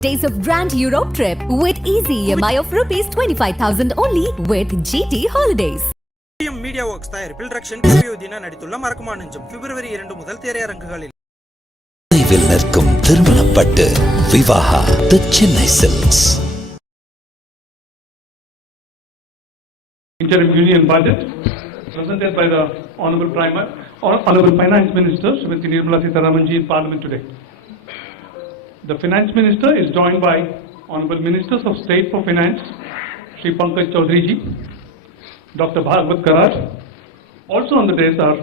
Days of Grand Europe trip with easy EMI of rupees 25,000 only with GT Holidays. Interim Media Works தயாரிப்பில் ரக்ஷன் கேவியோதினா நடித்துள்ள மறக்குமா நெஞ்சம் பிப்ரவரி 2 முதல் திரையரங்குகளில். நினைவில் நிற்கும் திருமணப்பட்டு Vivaha the Chennai silks. Interim Union Budget presented by the Honorable Finance Minister Srimati Nirmala sitharaman in Parliament today. The Finance Minister is joined by Honorable Ministers of State for Finance, Shri Pankaj Chaudhary ji, Dr. Bhagwat Karaj. Also on the dais are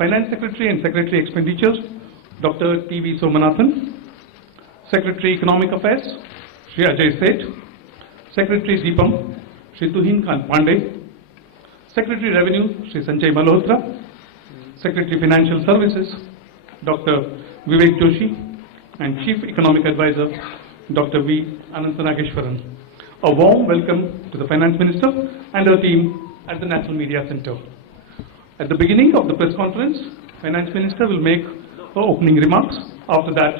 Finance Secretary and Secretary Expenditures, Dr. T.V. Somanathan, Secretary Economic Affairs, Shri Ajay Seth, Secretary Deepam, Shri Tuhin Khan Pandey, Secretary Revenue, Shri Sanjay Malhotra, Secretary Financial Services, Dr. Vivek Joshi, and Chief Economic Advisor, Dr. V. Anantanageshwaran. A warm welcome to the Finance Minister and her team at the National Media Center. At the beginning of the press conference, Finance Minister will make her opening remarks. After that,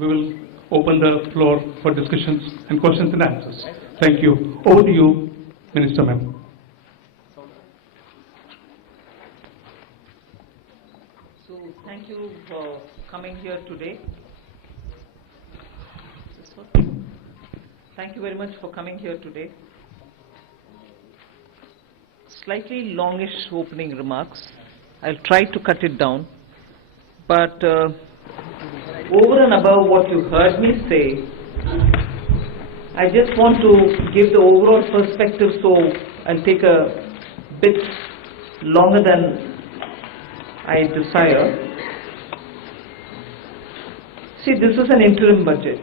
we will open the floor for discussions and questions and answers. Thank you. Over to you, Minister Ma'am. So, thank you for coming here today. Thank you very much for coming here today. Slightly longish opening remarks. I'll try to cut it down. But over and above what you heard me say, I just want to give the overall perspective, so I'll take a bit longer than I desire. See, this is an interim budget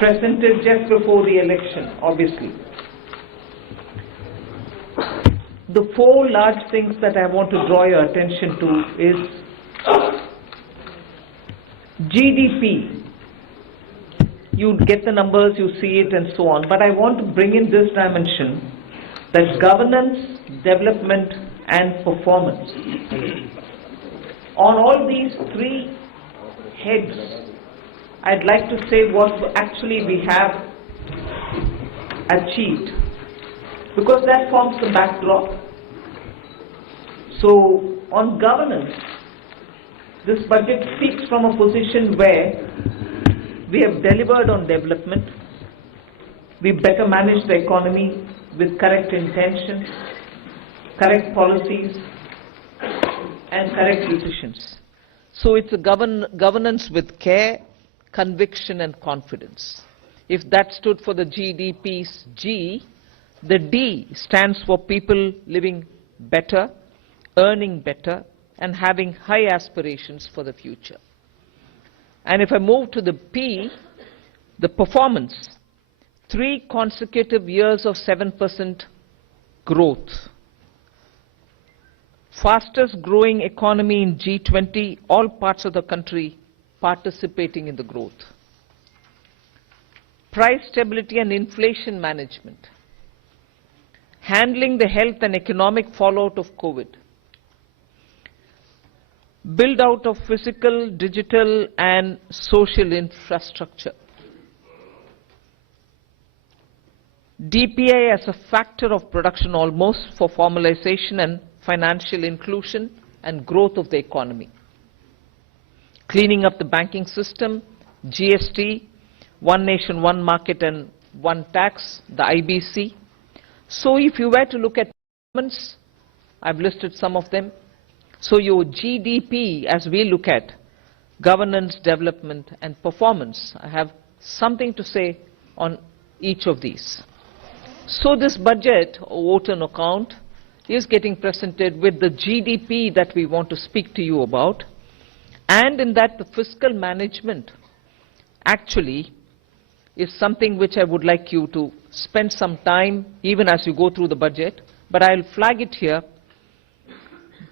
presented just before the election, obviously. The four large things that I want to draw your attention to is GDP. You get the numbers, you see it and so on, but I want to bring in this dimension, that governance, development and performance. On all these three heads, I'd like to say what actually we have achieved, because that forms the backdrop. So, on governance, this budget speaks from a position where we have delivered on development, we better manage the economy with correct intentions, correct policies, and correct decisions. So, it's a governance with care, conviction and confidence. If that stood for the GDP's G, the D stands for people living better, earning better and having high aspirations for the future. And if I move to the P, the performance, 3 consecutive years of 7% growth. Fastest growing economy in G20, all parts of the country participating in the growth. Price stability and inflation management. Handling the health and economic fallout of COVID. Build out of physical, digital and social infrastructure. DPI as a factor of production almost for formalization and financial inclusion and growth of the economy. Cleaning up the banking system, GST, one nation, one market and one tax, the IBC. So if you were to look at governments, I've listed some of them. So your GDP, as we look at governance, development and performance, I have something to say on each of these. So this budget, vote on account, is getting presented with the GDP that we want to speak to you about. And in that, the fiscal management actually is something which I would like you to spend some time, even as you go through the budget. But I'll flag it here,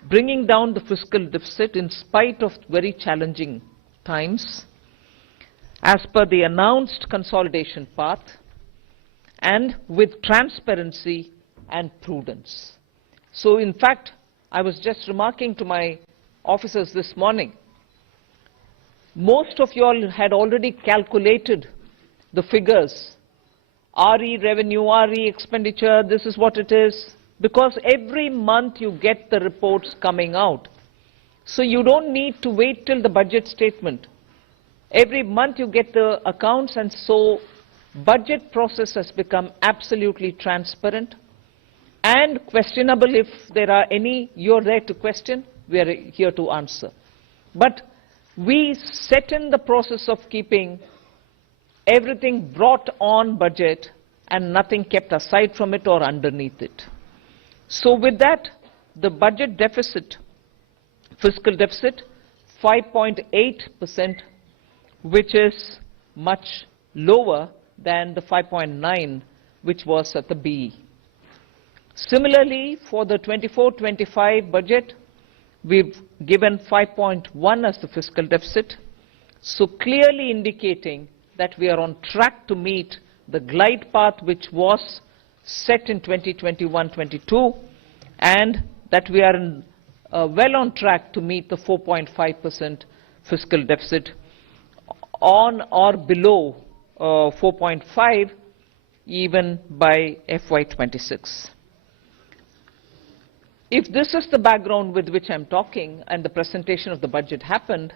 bringing down the fiscal deficit in spite of very challenging times, as per the announced consolidation path, and with transparency and prudence. So in fact, I was just remarking to my officers this morning, Most of you all had already calculated the figures. RE revenue, RE expenditure, this is what it is. Because every month you get the reports coming out. So you don't need to wait till the budget statement. Every month you get the accounts, and so budget process has become absolutely transparent and questionable. If there are any, you're there to question, we are here to answer. But we set in the process of keeping everything brought on budget and nothing kept aside from it or underneath it. So with that, the budget deficit, fiscal deficit, 5.8%, which is much lower than the 5.9 which was at the BE. Similarly, for the 24-25 budget, we've given 5.1 as the fiscal deficit, so clearly indicating that we are on track to meet the glide path which was set in 2021-22, and that we are well on track to meet the 4.5% fiscal deficit, on or below 4.5 even by FY26. If this is the background with which I'm talking and the presentation of the budget happened,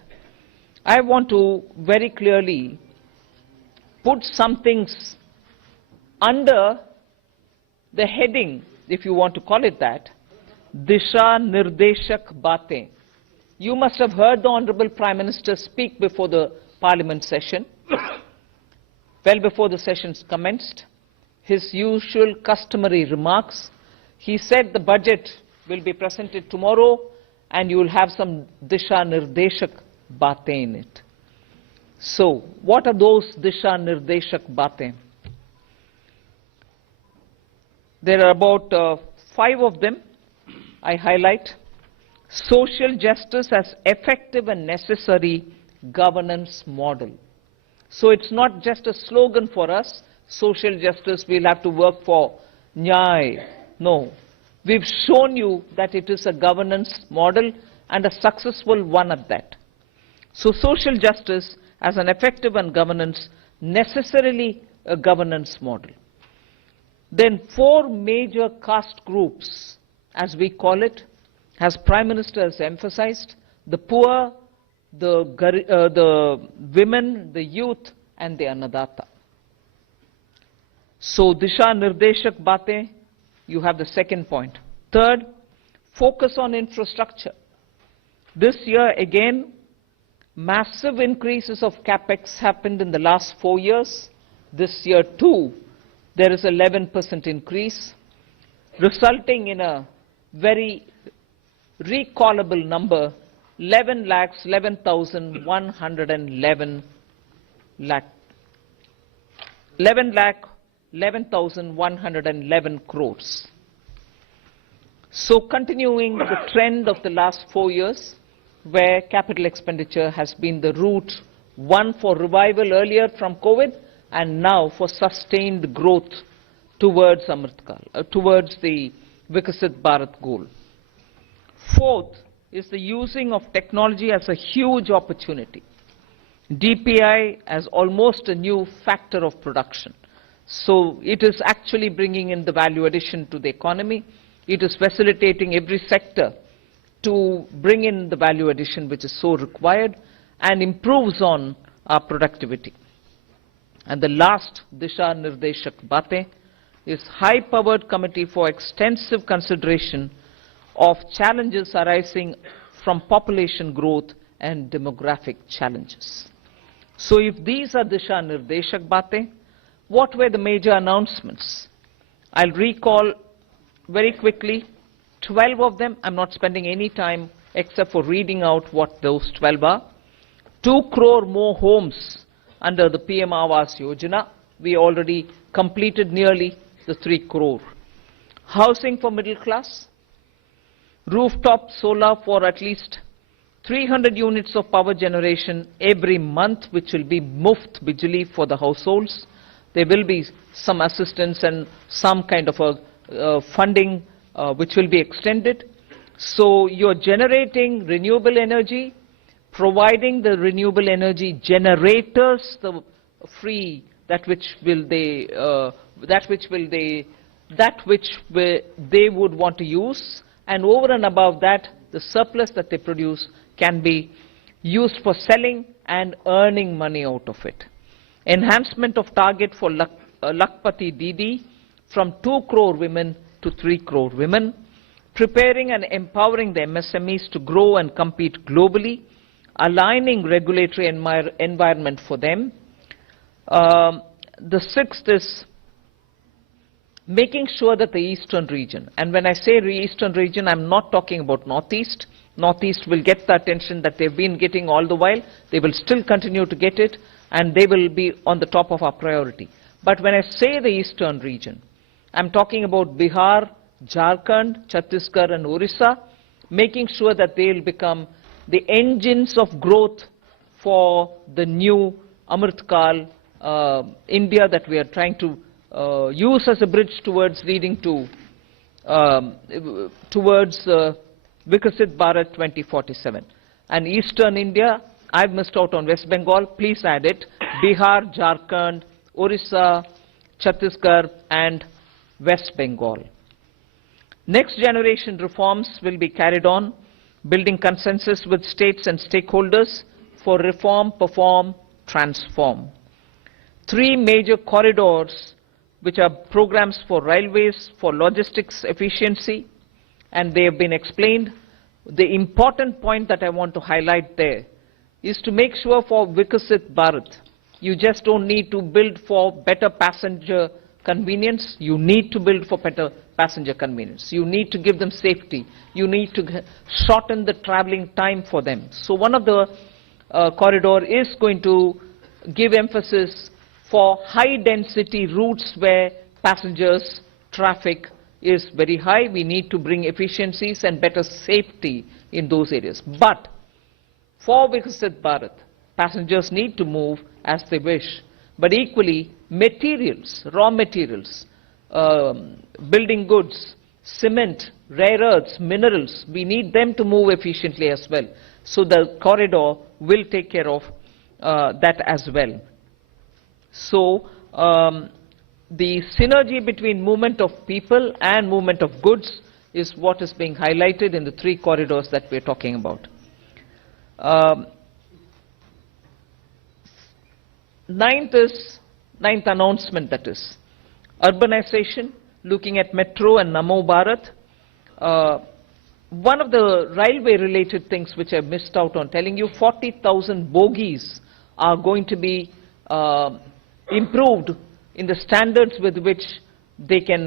I want to very clearly put some things under the heading, if you want to call it that, Disha Nirdeshak Baatein. You must have heard the Honorable Prime Minister speak before the Parliament session, well before the sessions commenced. His usual customary remarks. He said the budget will be presented tomorrow and you will have some Disha Nirdeshak Baatein in it. So, what are those Disha Nirdeshak Baatein? There are about 5 of them I highlight. Social justice as effective and necessary governance model. So it's not just a slogan for us, social justice, we'll have to work for Nyay. No. We've shown you that it is a governance model and a successful one at that. So social justice as an effective and governance, necessarily a governance model. Then 4 major caste groups, as we call it, as Prime Minister has emphasized, the poor, the women, the youth, and the Annadata. So Disha Nirdeshak Baatein, you have the second point. Third, focus on infrastructure. This year again, massive increases of capex happened in the last 4 years. This year too, there is 11% increase, resulting in a very recallable number, 11,111 crores. So continuing the trend of the last 4 years, where capital expenditure has been the route, one for revival earlier from COVID, and now for sustained growth towards Amritkal, towards the Vikasit Bharat goal. Fourth is the using of technology as a huge opportunity. DPI as almost a new factor of production. So it is actually bringing in the value addition to the economy. It is facilitating every sector to bring in the value addition which is so required and improves on our productivity. And the last Disha Nirdeshak Baatein is high-powered committee for extensive consideration of challenges arising from population growth and demographic challenges. So if these are Disha Nirdeshak Baatein, what were the major announcements? I'll recall very quickly 12 of them. I'm not spending any time except for reading out what those 12 are. 2 crore more homes under the PM Awas Yojana. We already completed nearly the 3 crore. Housing for middle class. Rooftop solar for at least 300 units of power generation every month, which will be muft bijli for the households. There will be some assistance and some kind of a funding which will be extended. So you're generating renewable energy, providing the renewable energy generators the free that which they would want to use, and over and above that, the surplus that they produce can be used for selling and earning money out of it. Enhancement of target for Lakpati Didi from 2 crore women to 3 crore women. Preparing and empowering the MSMEs to grow and compete globally. Aligning regulatory environment for them. The sixth is making sure that the eastern region, and when I say eastern region, I'm not talking about northeast. Northeast will get the attention that they've been getting all the while. They will still continue to get it, and they will be on the top of our priority. But when I say the eastern region, I'm talking about Bihar, Jharkhand, Chhattisgarh and Orissa, making sure that they'll become the engines of growth for the new Amritkal India that we are trying to use as a bridge towards leading to Vikasit Bharat 2047. And Eastern India, I've missed out on West Bengal, please add it, Bihar, Jharkhand, Orissa, Chhattisgarh and West Bengal. Next generation reforms will be carried on, building consensus with states and stakeholders for reform, perform, transform. 3 major corridors which are programs for railways, for logistics efficiency, and they have been explained. The important point that I want to highlight there is to make sure for Vikasit Bharat, you just don't need to build for better passenger convenience, you need to build for better passenger convenience. You need to give them safety. You need to shorten the traveling time for them. So one of the corridor is going to give emphasis for high density routes where passengers traffic is very high. We need to bring efficiencies and better safety in those areas. But for Vikasit Bharat, passengers need to move as they wish. But equally, materials, raw materials, building goods, cement, rare earths, minerals, we need them to move efficiently as well. So the corridor will take care of that as well. So the synergy between movement of people and movement of goods is what is being highlighted in the 3 corridors that we're talking about. Ninth announcement, that is urbanization, looking at Metro and Namo Bharat. One of the railway related things which I missed out on telling you, 40,000 bogies are going to be improved in the standards with which they can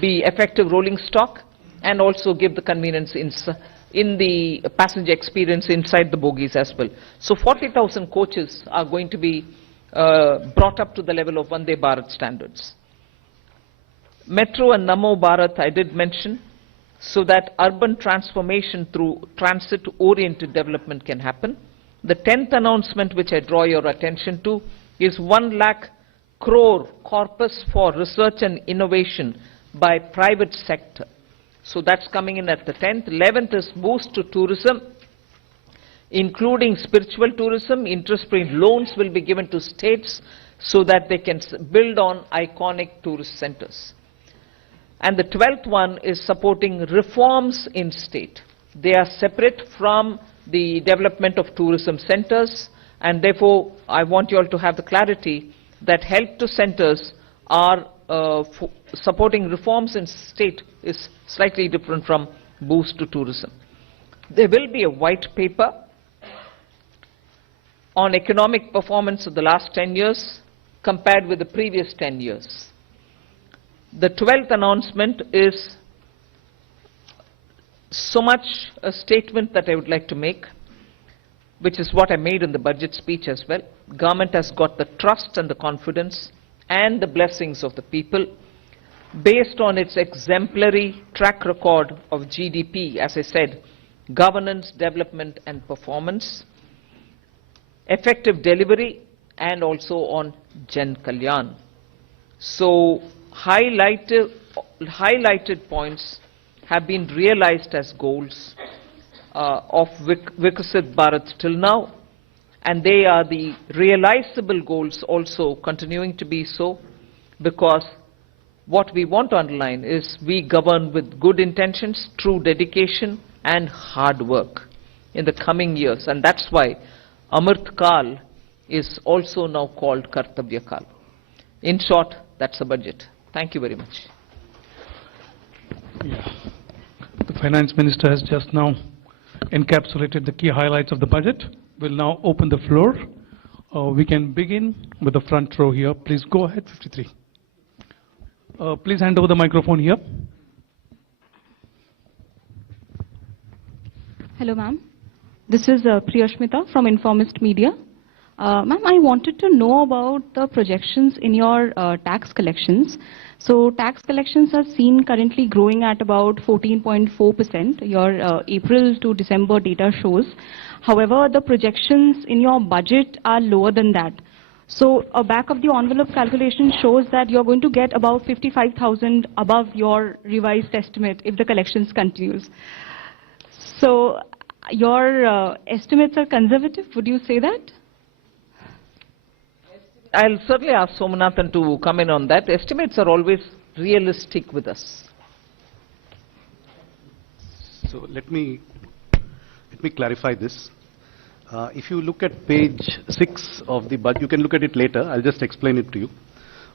be effective rolling stock and also give the convenience in the passenger experience inside the bogies as well. So 40,000 coaches are going to be brought up to the level of Vande Bharat standards. Metro and Namo Bharat I did mention, so that urban transformation through transit-oriented development can happen. The 10th announcement which I draw your attention to is 1 lakh crore corpus for research and innovation by private sector. So that's coming in at the 10th. 11th is boost to tourism, including spiritual tourism. Interest-free loans will be given to states so that they can build on iconic tourist centers. And the 12th one is supporting reforms in state. They are separate from the development of tourism centers, and therefore I want you all to have the clarity that help to centers are supporting reforms in state is slightly different from boost to tourism. There will be a white paper on economic performance of the last 10 years compared with the previous 10 years. The 12th announcement is so much a statement that I would like to make, which is what I made in the budget speech as well. Government has got the trust and the confidence and the blessings of the people based on its exemplary track record of GDP, as I said, governance, development and performance, effective delivery and also on Jan Kalyan. So highlighted points have been realized as goals. of Vikasit Bharat till now, and they are the realizable goals also continuing to be so, because what we want to underline is we govern with good intentions, true dedication and hard work in the coming years, and that's why Amrit Kal is also now called Kartavya Kal. In short, that's a budget. Thank you very much. The Finance Minister has just now encapsulated the key highlights of the budget. We'll now open the floor. We can begin with the front row here. Please go ahead, 53. Please hand over the microphone here. Hello, ma'am. This is Priyashmita from Informist Media. Ma'am, I wanted to know about the projections in your tax collections. So tax collections are seen currently growing at about 14.4%. Your April to December data shows. However, the projections in your budget are lower than that. So a back of the envelope calculation shows that you're going to get about 55,000 above your revised estimate if the collections continues. So your estimates are conservative, would you say that? I'll certainly ask Somanathan to come in on that. Estimates are always realistic with us. So let me clarify this. If you look at page 6 of the budget, you can look at it later. I'll just explain it to you.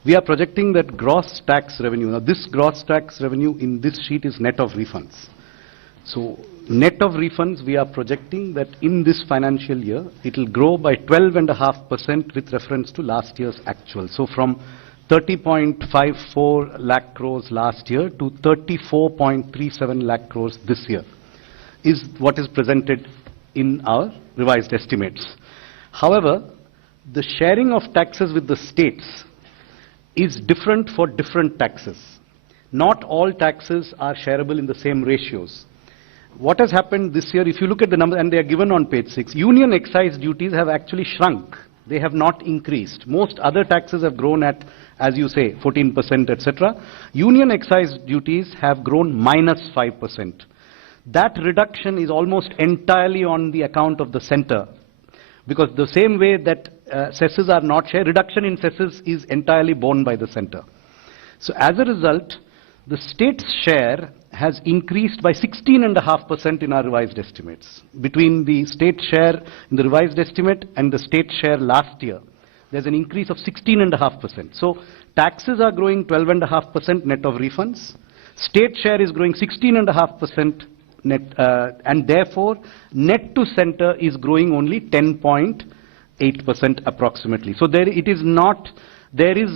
We are projecting that gross tax revenue. Now, this gross tax revenue in this sheet is net of refunds. So, net of refunds, we are projecting that in this financial year, it will grow by 12.5% with reference to last year's actual. So, from 30.54 lakh crores last year to 34.37 lakh crores this year is what is presented in our revised estimates. However, the sharing of taxes with the states is different for different taxes. Not all taxes are shareable in the same ratios. What has happened this year, if you look at the numbers, and they are given on page 6, union excise duties have actually shrunk. They have not increased. Most other taxes have grown at, as you say, 14%, etc. Union excise duties have grown -5%. That reduction is almost entirely on the account of the center, because the same way that cesses are not shared, reduction in cesses is entirely borne by the center. So as a result, the state's share has increased by 16.5% in our revised estimates. Between the state share in the revised estimate and the state share last year, there's an increase of 16.5%. So taxes are growing 12.5% net of refunds. State share is growing 16.5% net, and therefore net to center is growing only 10.8% approximately. So there is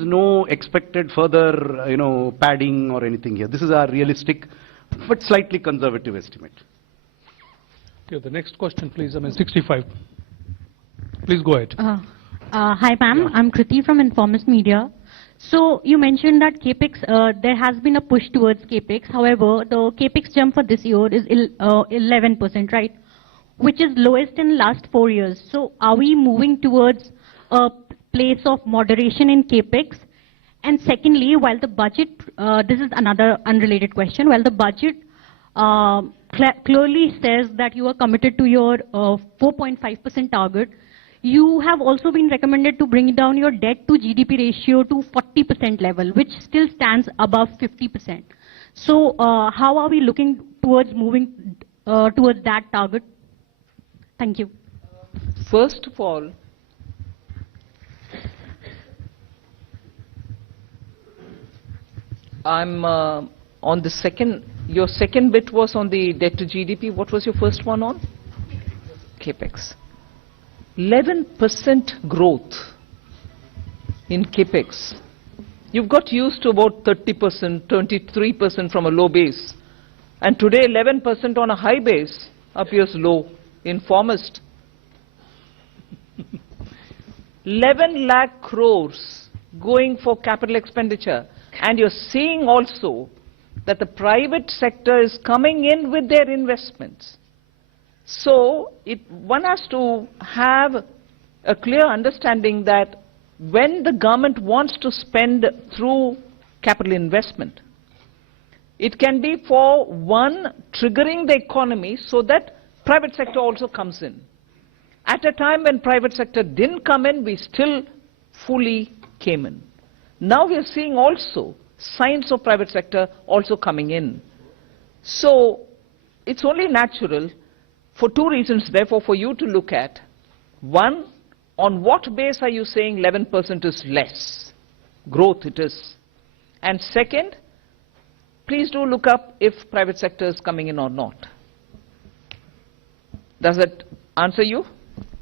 no expected further padding or anything here. This is our realistic but slightly conservative estimate. Okay, the next question please, 65. Please go ahead. Hi ma'am, I'm Kriti from Informist Media. So you mentioned that CAPEX, there has been a push towards CAPEX. However, the CAPEX jump for this year is 11%, right? Which is lowest in last 4 years. So are we moving towards a place of moderation in CAPEX? And secondly, while the budget, this is another unrelated question, while the budget clearly says that you are committed to your 4.5% target, you have also been recommended to bring down your debt to GDP ratio to 40% level, which still stands above 50%. So how are we looking towards moving towards that target? Thank you. First of all, I'm on the second, your second bit was on the debt to GDP. What was your first one on? CAPEX. 11% growth in CAPEX. You've got used to about 30%, 23% from a low base. And today 11% on a high base appears low. Informist. 11 lakh crores going for capital expenditure. And you're seeing also that the private sector is coming in with their investments. So one has to have a clear understanding that when the government wants to spend through capital investment, it can be for one, triggering the economy so that private sector also comes in. At a time when private sector didn't come in, we still fully came in. Now we are seeing also signs of private sector also coming in. So it's only natural for two reasons, therefore, for you to look at. One, on what base are you saying 11% is less? Growth it is. And second, please do look up if private sector is coming in or not. Does that answer you?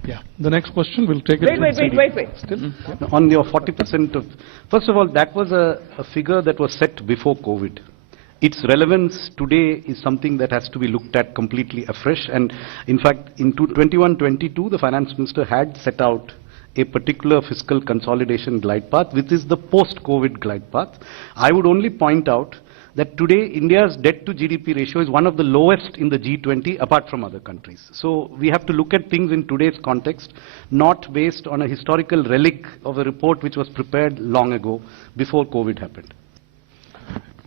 Yeah. The next question, we'll take it. Wait. Still, on your 40% of, first of all, that was a figure that was set before COVID. Its relevance today is something that has to be looked at completely afresh. And in fact, in 21-22, the finance minister had set out a particular fiscal consolidation glide path, which is the post-COVID glide path. I would only point out that today India's debt to GDP ratio is one of the lowest in the G20 apart from other countries. So we have to look at things in today's context, not based on a historical relic of a report which was prepared long ago before COVID happened.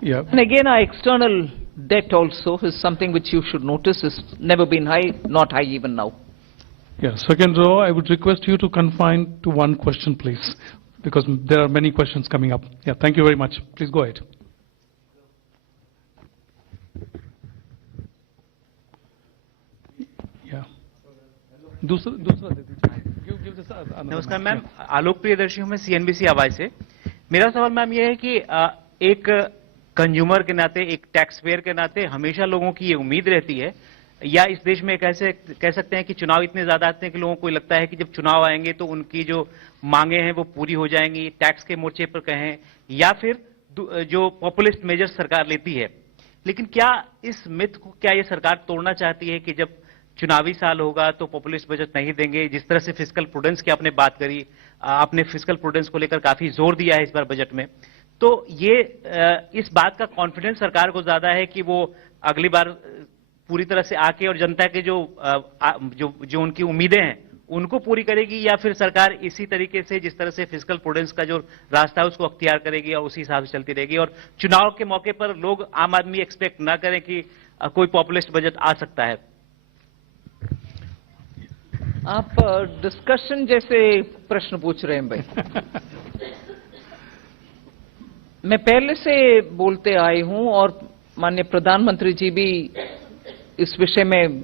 Yeah. And again, our external debt also is something which you should notice has never been high, not high even now. Yeah. Second row, I would request you to confine to one question, please, because there are many questions coming up. Yeah. Thank you very much. Please go ahead. Yeah. दूसरा give this another नमस्कार mic. Ma'am, आलोक प्रियदर्शी हूँ मैं CNBC आवाज से। मेरा सवाल ma'am ये है कि एक कंज्यूमर के नाते, एक टैक्स पेयर के नाते हमेशा लोगों की ये उम्मीद रहती है, या इस देश में कैसे कह सकते हैं कि चुनाव इतने ज्यादा आते हैं कि लोगों को लगता है कि जब चुनाव आएंगे तो उनकी जो मांगे हैं वो पूरी हो जाएंगी, टैक्स के मोर्चे पर कहें, या फिर जो पॉपुलिस्ट मेजर्स सरकार लेती है। लेकिन क्या इस मिथ को क्या ये सरकार तोड़ना चाहती है कि जब चुनावी साल होगा तो पॉपुलिस्ट बजट नहीं देंगे? जिस तरह से फिस्कल प्रूडेंस की आपने बात करी, आपने फिस्कल प्रूडेंस को लेकर काफी जोर दिया है इस बार बजट में, तो ये इस बात का कॉन्फिडेंस सरकार को ज्यादा है कि वो अगली बार पूरी तरह से आके और जनता के जो उनकी उम्मीदें हैं उनको पूरी करेगी, या फिर सरकार इसी तरीके से जिस तरह से फिस्कल प्रूडेंस का जो रास्ता है उसको अख्तियार करेगी और उसी हिसाब से चलती रहेगी, और चुनाव के मौके पर लोग, आम आदमी एक्सपेक्ट ना करें कि कोई पॉपुलिस्ट बजट आ सकता है? आप डिस्कशन जैसे प्रश्न पूछ रहे हैं भाई। मैं पहले से बोलते आई हूं और माननीय प्रधानमंत्री जी भी इस विषय में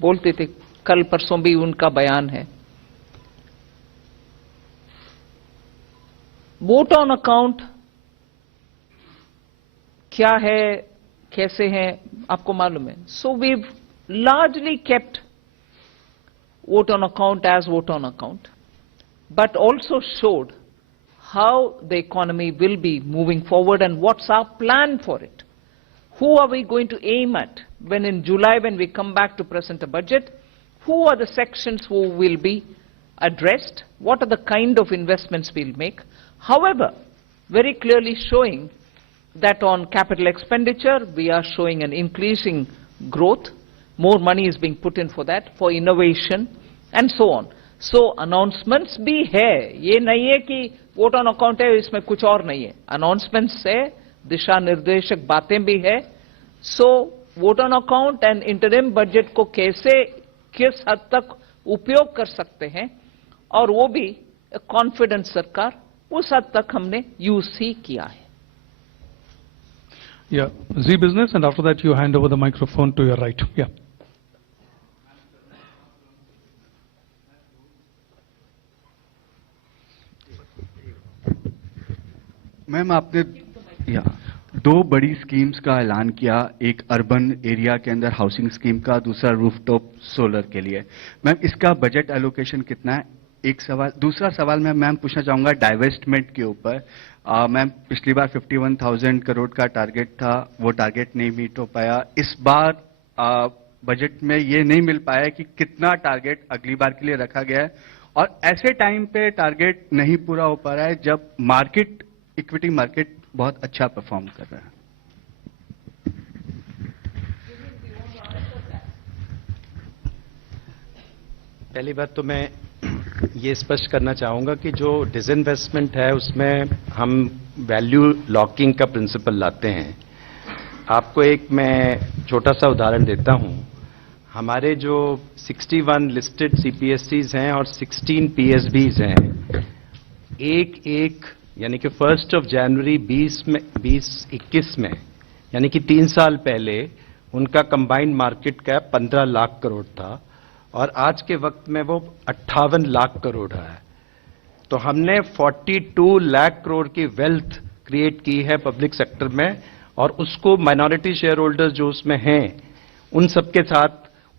बोलते थे, कल परसों भी उनका बयान है। वोट ऑन अकाउंट क्या है, कैसे है, आपको मालूम है। So we largely kept vote on account as vote on account, but also showed how the economy will be moving forward and what's our plan for it. Who are we going to aim at when in July, when we come back to present a budget? Who are the sections who will be addressed? What are the kind of investments we'll make? However, very clearly showing that on capital expenditure, we are showing an increasing growth. More money is being put in for that, for innovation, and so on. So announcements भी है, ये नहीं है कि vote on account है इसमें कुछ और नहीं है। announcements है, दिशा निर्देशक बातें भी है। So vote on account and interim budget को कैसे, किस हद तक उपयोग कर सकते हैं, और वो भी कॉन्फिडेंस सरकार, उस हद तक हमने यूज ही किया है। Yeah, Z Business, and after that you hand over the microphone to your right. Yeah. Ma'am, आपने दो बड़ी स्कीम्स का ऐलान किया, एक अर्बन एरिया के अंदर हाउसिंग स्कीम का, दूसरा रूफटॉप सोलर के लिए। मैम, इसका बजट एलोकेशन कितना है? एक सवाल। दूसरा सवाल मैं मैम पूछना चाहूंगा डाइवेस्टमेंट के ऊपर। मैम, पिछली बार 51,000 करोड़ का टारगेट था, वो टारगेट नहीं मीट हो पाया। इस बार बजट में ये नहीं मिल पाया कि कितना टारगेट अगली बार के लिए रखा गया है, और ऐसे टाइम पे टारगेट नहीं पूरा हो पा रहा है जब मार्केट, इक्विटी मार्केट बहुत अच्छा परफॉर्म कर रहा है। पहली बात तो मैं ये स्पष्ट करना चाहूंगा कि जो डिसइन्वेस्टमेंट है उसमें हम वैल्यू लॉकिंग का प्रिंसिपल लाते हैं। आपको एक मैं छोटा सा उदाहरण देता हूं। हमारे जो 61 लिस्टेड CPSCs हैं और 16 PSBs हैं, एक यानी कि 1 जनवरी 2021 में, यानी कि 3 साल पहले उनका combined market cap 15 lakh crore था और आज के वक्त में वो 58 लाख करोड़ है। तो हमने 42 लाख करोड़ की वेल्थ क्रिएट की है पब्लिक सेक्टर में, और उसको माइनॉरिटी शेयर होल्डर्स जो उसमें हैं उन सबके साथ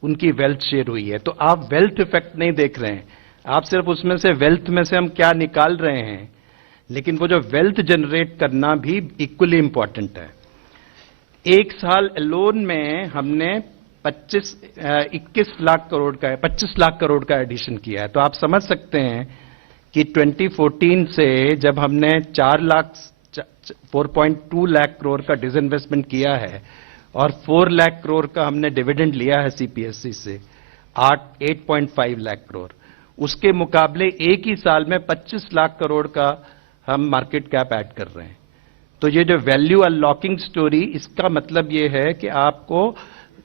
उनकी वेल्थ शेयर हुई है। तो आप वेल्थ इफेक्ट नहीं देख रहे हैं, आप सिर्फ उसमें से वेल्थ में से हम क्या निकाल रहे हैं, लेकिन वो जो वेल्थ जनरेट करना भी इक्वली इंपॉर्टेंट है। एक साल अलोन में हमने 25 लाख करोड़ का एडिशन किया है। तो आप समझ सकते हैं कि 2014 से जब हमने 4.2 लाख करोड़ का डिसइन्वेस्टमेंट किया है और 4 लाख करोड़ का हमने डिविडेंड लिया है CPSC से, 8.5 लाख करोड़, उसके मुकाबले एक ही साल में 25 लाख करोड़ का हम मार्केट कैप ऐड कर रहे हैं। तो ये जो वैल्यू अनलॉकिंग स्टोरी, इसका मतलब ये है कि आपको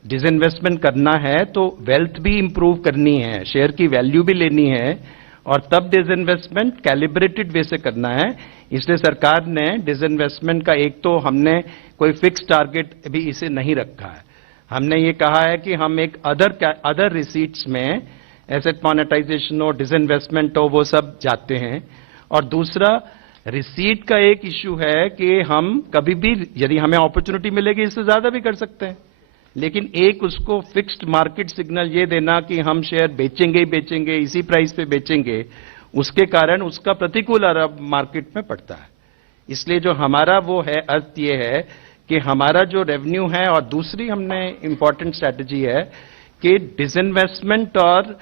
डिसइन्वेस्टमेंट करना है तो वेल्थ भी इंप्रूव करनी है, शेयर की वैल्यू भी लेनी है, और तब डिसइन्वेस्टमेंट कैलिब्रेटेड वे से करना है। इसलिए सरकार ने डिसइन्वेस्टमेंट का एक तो हमने कोई फिक्स टारगेट भी इसे नहीं रखा है। हमने ये कहा है कि हम एक अदर रिसीट्स में एसेट मोनेटाइजेशन हो, डिसइन्वेस्टमेंट हो, वो सब जाते हैं। और दूसरा रिसीट का एक इश्यू है कि हम कभी भी यदि हमें अपॉर्चुनिटी मिलेगी इससे ज्यादा भी कर सकते हैं, लेकिन एक उसको फिक्स्ड मार्केट सिग्नल ये देना कि हम शेयर बेचेंगे ही बेचेंगे, इसी प्राइस पे बेचेंगे, उसके कारण उसका प्रतिकूल असर मार्केट में पड़ता है। इसलिए जो हमारा वो है, अर्थ ये है कि हमारा जो रेवेन्यू है, और दूसरी हमने इंपॉर्टेंट स्ट्रैटेजी है कि डिसइन्वेस्टमेंट और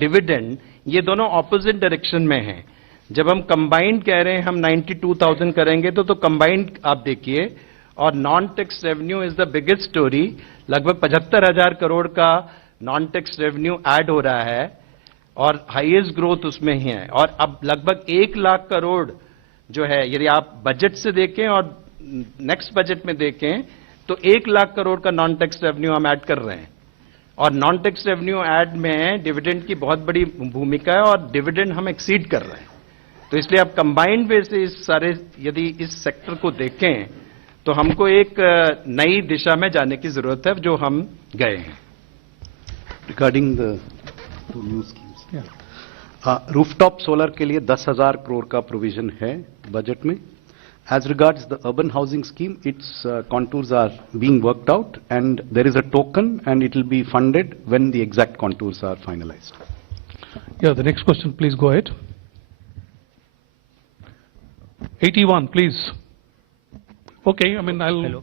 डिविडेंड ये दोनों ऑपोजिट डायरेक्शन में हैं। जब हम कंबाइंड कह रहे हैं हम 92,000 करेंगे तो कंबाइंड आप देखिए, और non tax revenue is the biggest story. लगभग 75,000 करोड़ का नॉन टैक्स रेवेन्यू ऐड हो रहा है और हाईएस्ट ग्रोथ उसमें ही है। और अब लगभग 1 लाख करोड़ जो है, यदि आप बजट से देखें और नेक्स्ट बजट में देखें तो 1 लाख करोड़ का नॉन टैक्स रेवेन्यू हम ऐड कर रहे हैं। और नॉन टैक्स रेवेन्यू ऐड में डिविडेंड की बहुत बड़ी भूमिका है और डिविडेंड हम एक्सीड कर रहे हैं। तो इसलिए आप कंबाइंड वे से इस सारे यदि इस सेक्टर को देखें तो हमको एक नई दिशा में जाने की जरूरत है, जो हम गए हैं। Regarding the new schemes, rooftop solar के लिए 10,000 करोड़ का प्रोविजन है बजट में। As regards the urban housing scheme, its contours are being worked out, and there is a token, and it will be funded when the exact contours are finalized. Yeah, the next question, please go ahead. 81, please. Okay, I mean, I'll... Hello.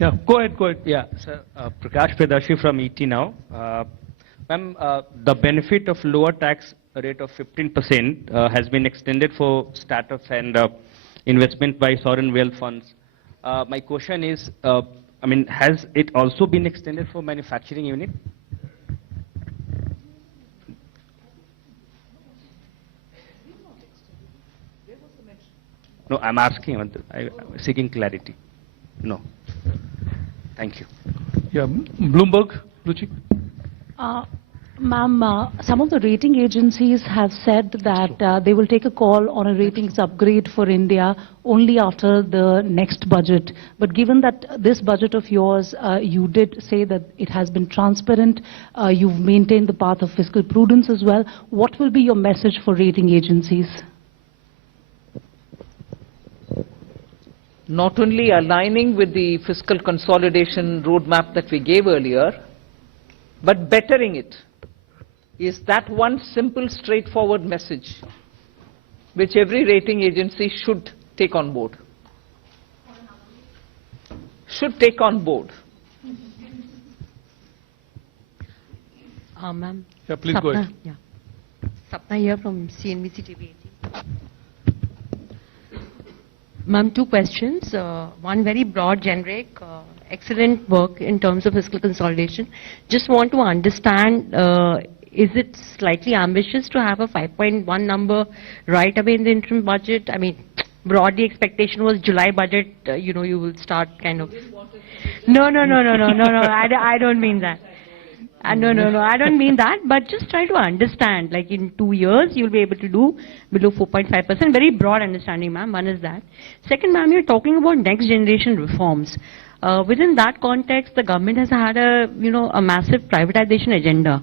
Yeah, go ahead. Yeah, sir, Prakash Pedashi from ET now. Ma'am, the benefit of lower tax rate of 15% has been extended for startups and investment by sovereign wealth funds. My question is, I mean, has it also been extended for manufacturing unit? No, I'm asking, I'm seeking clarity. No. Thank you. Yeah, Bloomberg, Ruchi. Ma'am, some of the rating agencies have said that they will take a call on a ratings upgrade for India only after the next budget. But given that this budget of yours, you did say that it has been transparent, you've maintained the path of fiscal prudence as well. What will be your message for rating agencies? Not only aligning with the fiscal consolidation roadmap that we gave earlier, but bettering it. Is that one simple, straightforward message which every rating agency should take on board? Should take on board. Ma'am. Yeah, please go ahead. Yeah. Sapna here from CNBC TV 18. Ma'am, two questions. One very broad, generic, excellent work in terms of fiscal consolidation. Just want to understand, is it slightly ambitious to have a 5.1 number right away in the interim budget? I mean, broadly expectation was July budget, you know, you will start kind of... No, I don't mean that. No, I don't mean that, but just try to understand, like in 2 years, you'll be able to do below 4.5%. Very broad understanding, ma'am. One is that. Second, ma'am, you're talking about next generation reforms. Within that context, the government has had a massive privatization agenda.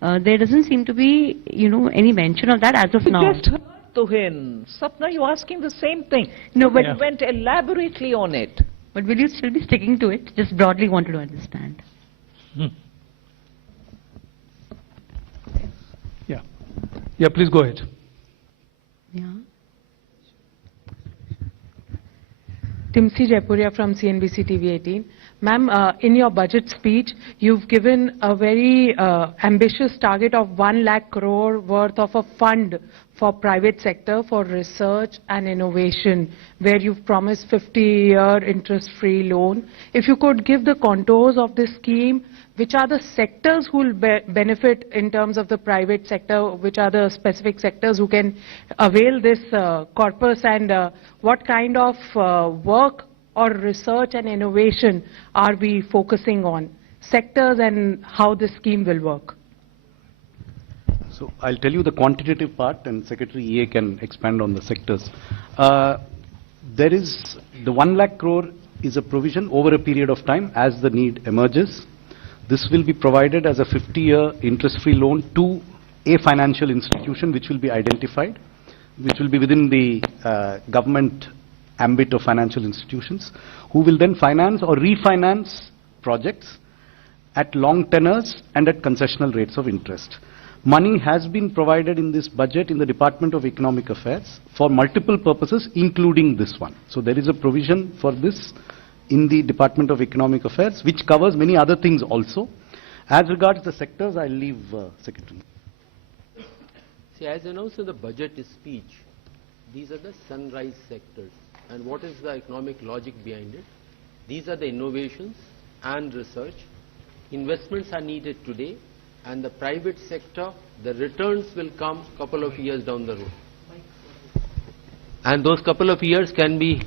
There doesn't seem to be, any mention of that as of now. Just heard to him. Sapna, you're asking the same thing. No, but went elaborately on it. But will you still be sticking to it? Just broadly wanted to understand. Yeah, please go ahead. Yeah. Timsi Jaipuria from CNBC TV 18. Ma'am, in your budget speech, you've given a very ambitious target of 1 lakh crore worth of a fund for private sector for research and innovation, where you've promised 50-year interest-free loan. If you could give the contours of this scheme, which are the sectors who will benefit in terms of the private sector, which are the specific sectors who can avail this corpus, and what kind of work or research and innovation are we focusing on? Sectors and how this scheme will work. So I'll tell you the quantitative part, and Secretary EA can expand on the sectors. There is the 1 lakh crore is a provision over a period of time as the need emerges. This will be provided as a 50-year interest-free loan to a financial institution which will be identified, which will be within the government ambit of financial institutions, who will then finance or refinance projects at long tenors and at concessional rates of interest. Money has been provided in this budget in the Department of Economic Affairs for multiple purposes, including this one. So there is a provision for this in the Department of Economic Affairs, which covers many other things also. As regards the sectors, I'll leave Secretary. See, as announced in the budget speech, these are the sunrise sectors. And what is the economic logic behind it? These are the innovations and research. Investments are needed today, and the private sector, the returns will come a couple of years down the road. And those couple of years can be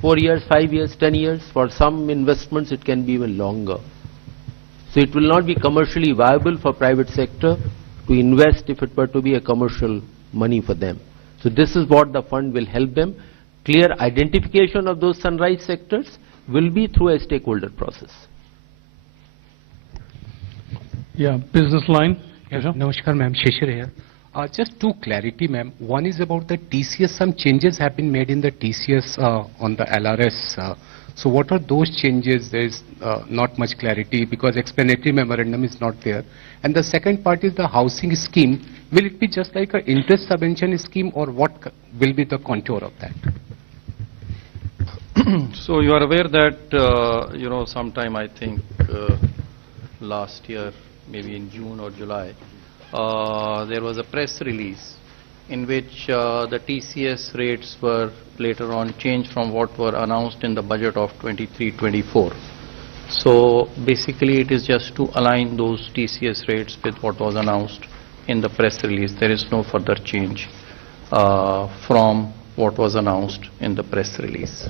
4 years, 5 years, 10 years. For some investments, it can be even longer. So it will not be commercially viable for private sector to invest if it were to be a commercial money for them. So this is what the fund will help them. Clear identification of those sunrise sectors will be through a stakeholder process. Yeah, business line. Namaskar, ma'am. Shishir here. Just two clarity, ma'am. One is about the TCS. Some changes have been made in the TCS on the LRS. So what are those changes? There is not much clarity because explanatory memorandum is not there. And the second part is the housing scheme. Will it be just like an interest subvention scheme, or what will be the contour of that? So you are aware that, sometime I think last year, maybe in June or July, there was a press release in which the TCS rates were later on changed from what were announced in the budget of 23-24. So basically it is just to align those TCS rates with what was announced in the press release. There is no further change from what was announced in the press release.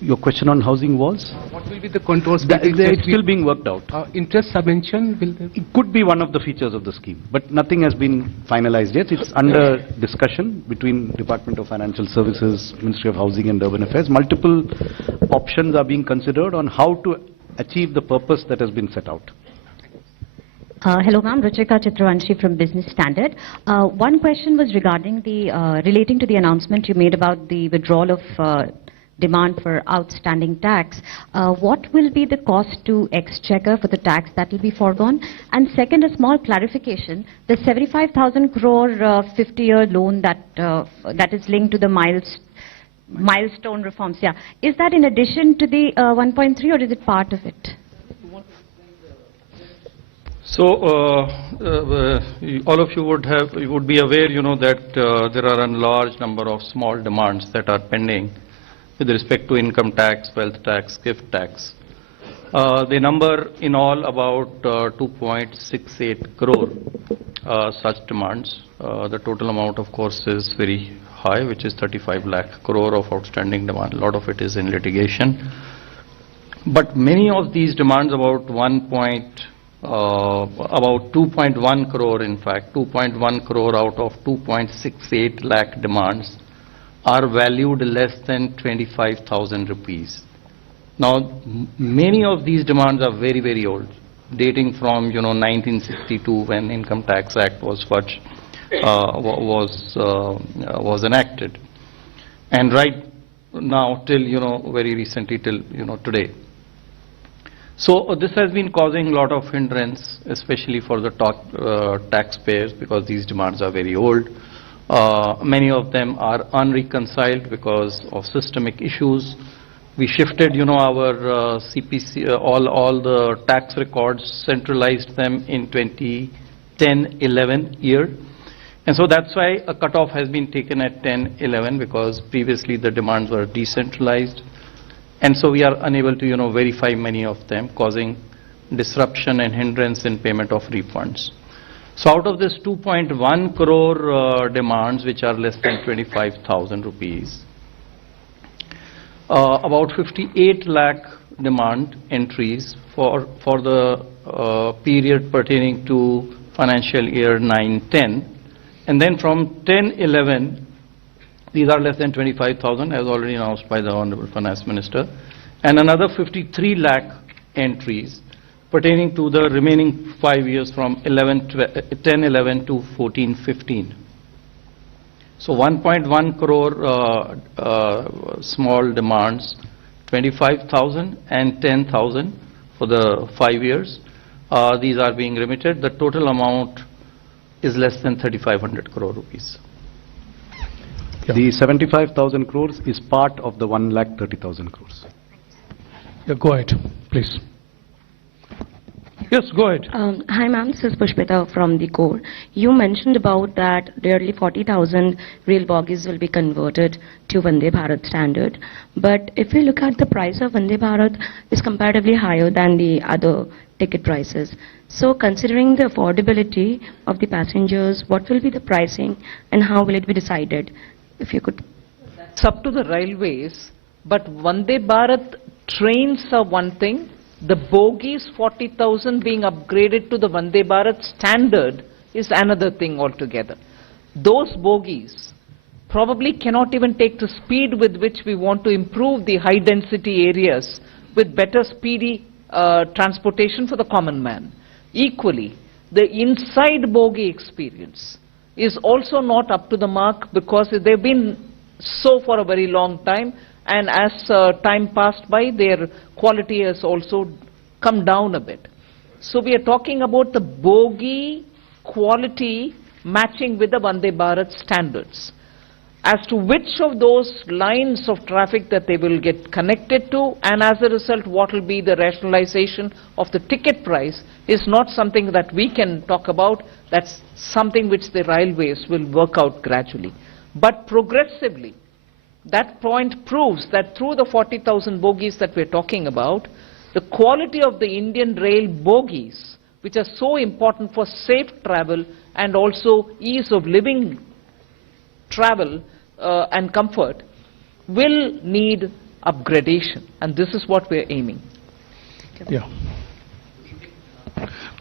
Your question on housing was? What will be the contours? It's still being worked out. Interest subvention will there? It could be one of the features of the scheme, but nothing has been finalized yet. It's under discussion between Department of Financial Services, Ministry of Housing and Urban Affairs. Multiple options are being considered on how to achieve the purpose that has been set out. Hello, ma'am. Ruchika Chitravanshi from Business Standard. One question was regarding the relating to the announcement you made about the withdrawal of demand for outstanding tax. What will be the cost to Exchequer for the tax that will be foregone? And second, a small clarification: the 75,000 crore 50-year loan that is linked to the milestone reforms. Yeah, is that in addition to the 1.3, or is it part of it? So all of you would be aware, that there are a large number of small demands that are pending with respect to income tax, wealth tax, gift tax. They number in all about 2.68 crore such demands. The total amount, of course, is very high, which is 35 lakh crore of outstanding demand. A lot of it is in litigation. But many of these demands, about 2.1 crore, in fact, 2.1 crore out of 2.68 lakh demands are valued less than 25,000 rupees. Now, many of these demands are very, very old, dating from 1962, when Income Tax Act was first was enacted, and right now till very recently till today. So this has been causing a lot of hindrance, especially for the taxpayers, because these demands are very old. Many of them are unreconciled because of systemic issues. We shifted, our CPC, all the tax records, centralized them in 2010-11 year. And so that's why a cutoff has been taken at 10-11, because previously the demands were decentralized. And so we are unable to, verify many of them, causing disruption and hindrance in payment of refunds. So out of this 2.1 crore demands, which are less than 25,000 rupees, about 58 lakh demand entries for the period pertaining to financial year 9-10. And then from 10-11, these are less than 25,000, as already announced by the Honorable Finance Minister, and another 53 lakh entries pertaining to the remaining 5 years from 10-11 to 14-15. So 1.1 crore small demands, 25,000 and 10,000 for the 5 years. These are being remitted. The total amount is less than 3,500 crore rupees. The 75,000 crores is part of the 1,30,000 crores. Yeah, go ahead, please. Yes, go ahead. Hi ma'am, this is Pushpita from the core. You mentioned about that nearly 40,000 rail bogies will be converted to Vande Bharat standard. But if you look at the price of Vande Bharat is comparatively higher than the other ticket prices. So considering the affordability of the passengers, what will be the pricing and how will it be decided? If you could. It's up to the railways, but Vande Bharat trains are one thing. The bogies 40,000 being upgraded to the Vande Bharat standard is another thing altogether. Those bogies probably cannot even take the speed with which we want to improve the high density areas with better speedy transportation for the common man. Equally, the inside bogie experience is also not up to the mark, because they've been so for a very long time, and as time passed by, their quality has also come down a bit. So we are talking about the bogie quality matching with the Vande Bharat standards. As to which of those lines of traffic that they will get connected to, and as a result what will be the rationalization of the ticket price, is not something that we can talk about. That's something which the railways will work out gradually. But progressively, that point proves that through the 40,000 bogies that we're talking about, the quality of the Indian rail bogies, which are so important for safe travel and also ease of living travel and comfort, will need upgradation, and this is what we're aiming. Yeah.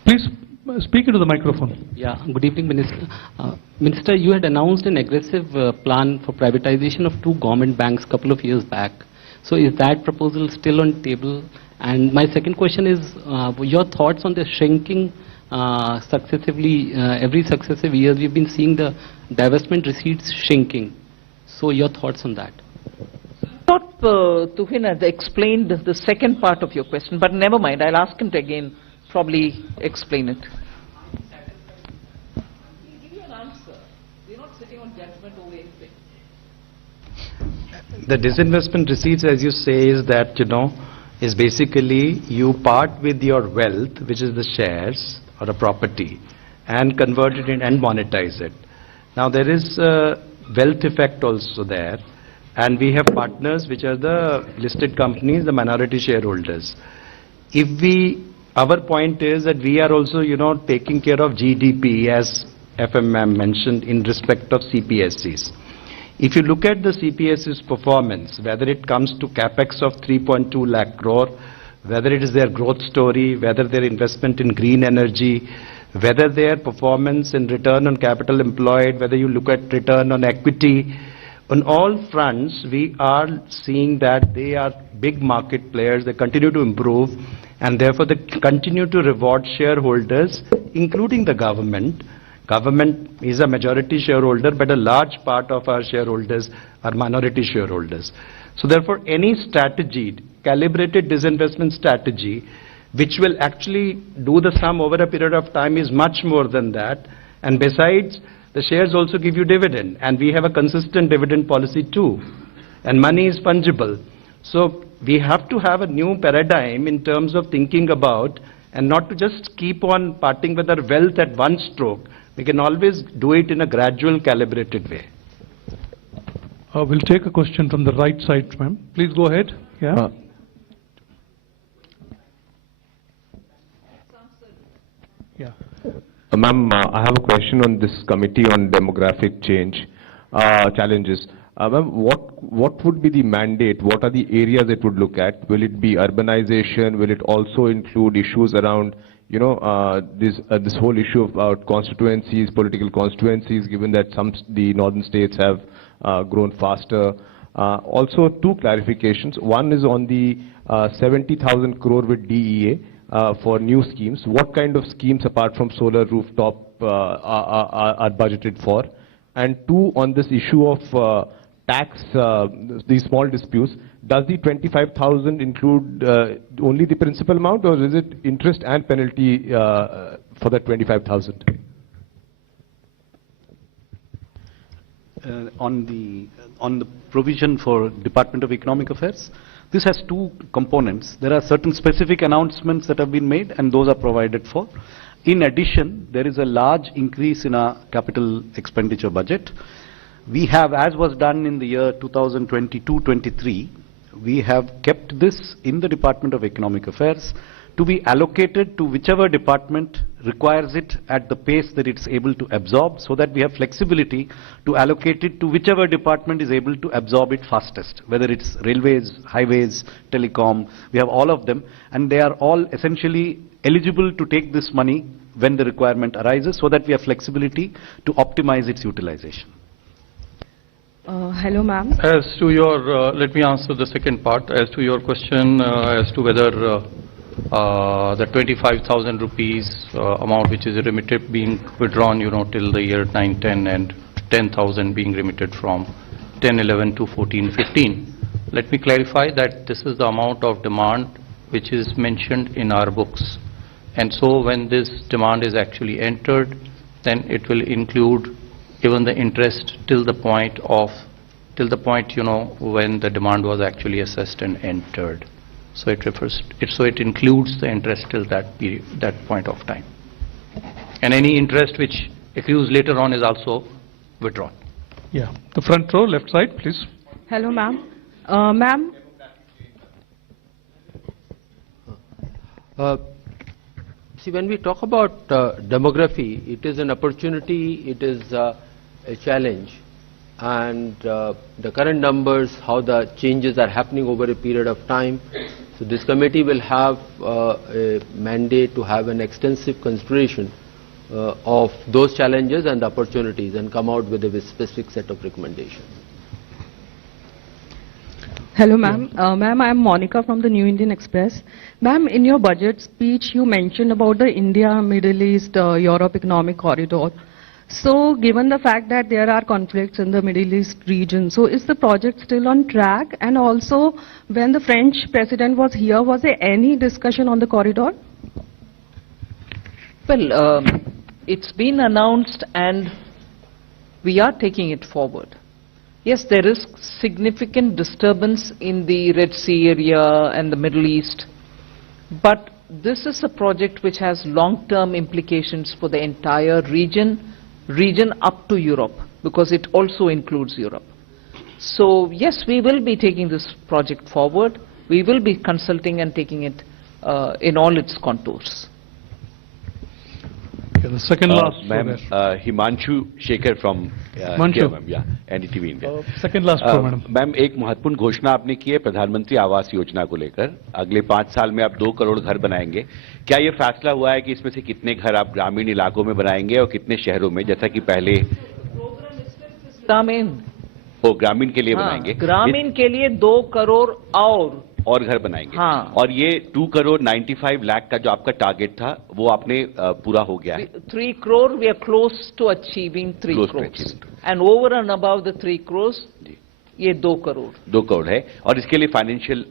Please speak into the microphone. Yeah, good evening, Minister. Minister, you had announced an aggressive plan for privatization of 2 government banks a couple of years back. So is that proposal still on the table? And my second question is your thoughts on the shrinking successively, every successive year we've been seeing the divestment receipts shrinking. So your thoughts on that? I thought Tuhin had explained the second part of your question, but never mind, I'll ask him to again probably explain it. He'll give you an answer. We're not sitting on judgment over anything. The disinvestment receipts, as you say, is that, is basically you part with your wealth, which is the shares or a property, and convert it in and monetize it. Now there is a wealth effect also there, and we have partners which are the listed companies, the minority shareholders. Our point is that we are also, taking care of GDP, as FMM mentioned, in respect of CPSEs. If you look at the CPSE's performance, whether it comes to capex of 3.2 lakh crore, whether it is their growth story, whether their investment in green energy, whether their performance in return on capital employed, whether you look at return on equity. On all fronts, we are seeing that they are big market players, they continue to improve, and therefore they continue to reward shareholders, including the government. Government is a majority shareholder, but a large part of our shareholders are minority shareholders. So therefore, any strategy, calibrated disinvestment strategy, which will actually do the sum over a period of time is much more than that. And besides, the shares also give you dividend, and we have a consistent dividend policy too. And money is fungible. So we have to have a new paradigm in terms of thinking about, and not to just keep on parting with our wealth at one stroke. We can always do it in a gradual, calibrated way. We'll take a question from the right side, ma'am. Please go ahead. Yeah. Ma'am, I have a question on this committee on demographic change challenges. Ma'am, what would be the mandate? What are the areas it would look at? Will it be urbanization? Will it also include issues around, this whole issue about constituencies, political constituencies, given that the northern states have grown faster? Also, two clarifications. One is on the 70,000 crore with DEA. For new schemes, what kind of schemes apart from solar rooftop are budgeted for? And two, on this issue of tax, these small disputes, does the 25,000 include only the principal amount, or is it interest and penalty for that 25,000? On the provision for Department of Economic Affairs, this has two components. There are certain specific announcements that have been made, and those are provided for. In addition, there is a large increase in our capital expenditure budget. We have, as was done in the year 2022-23, we have kept this in the Department of Economic Affairs to be allocated to whichever department requires it at the pace that it's able to absorb, so that we have flexibility to allocate it to whichever department is able to absorb it fastest, whether it's railways, highways, telecom. We have all of them, and they are all essentially eligible to take this money when the requirement arises, so that we have flexibility to optimize its utilization. Hello, ma'am. As to your, let me answer the second part. As to your question as to whether the 25,000 rupees amount which is remitted being withdrawn, till the year 9-10, and 10,000 being remitted from 10-11 to 14-15. Let me clarify that this is the amount of demand which is mentioned in our books. And so when this demand is actually entered, then it will include even the interest till the point when the demand was actually assessed and entered. So it includes the interest till that period, that point of time. And any interest which accrues later on is also withdrawn. Yeah. The front row, left side, please. Hello, ma'am. Ma'am. See, when we talk about demography, it is an opportunity, it is a challenge. And the current numbers, how the changes are happening over a period of time. So this committee will have a mandate to have an extensive consideration of those challenges and opportunities and come out with a specific set of recommendations. Hello, ma'am. Ma'am, I am Monica from the New Indian Express. Ma'am, in your budget speech, you mentioned about the India, Middle East, Europe economic corridor. So, given the fact that there are conflicts in the Middle East region, so is the project still on track? And also, when the French president was here, was there any discussion on the corridor? Well, it's been announced and we are taking it forward. Yes, there is significant disturbance in the Red Sea area and the Middle East, but this is a project which has long-term implications for the entire region up to Europe, because it also includes Europe. So yes, we will be taking this project forward. We will be consulting and taking it in all its contours. Okay, the second last. Ma'am, Himanshu Shekhar from Himanshu. here, ma'am, yeah, NDTV India. Second last floor, madam. Ma'am एक महत्वपूर्ण घोषणा आपने की है प्रधानमंत्री आवास योजना को लेकर अगले 5 साल में आप 2 करोड़ घर बनाएंगे क्या ये फैसला हुआ है कि इसमें से कितने घर आप ग्रामीण इलाकों में बनाएंगे और कितने शहरों में जैसा कि पहले ग्रामीण के लिए बनाएंगे ग्रामीण के लिए 2 करोड़ और घर बनाएंगे हाँ। और ये 2 करोड़ 95 लाख का जो आपका टारगेट था वो आपने पूरा हो गया है 3 crore we are close to achieving 3 crores and over and above the 3 crores ये 2 करोड़ है और इसके लिए फाइनेंशियल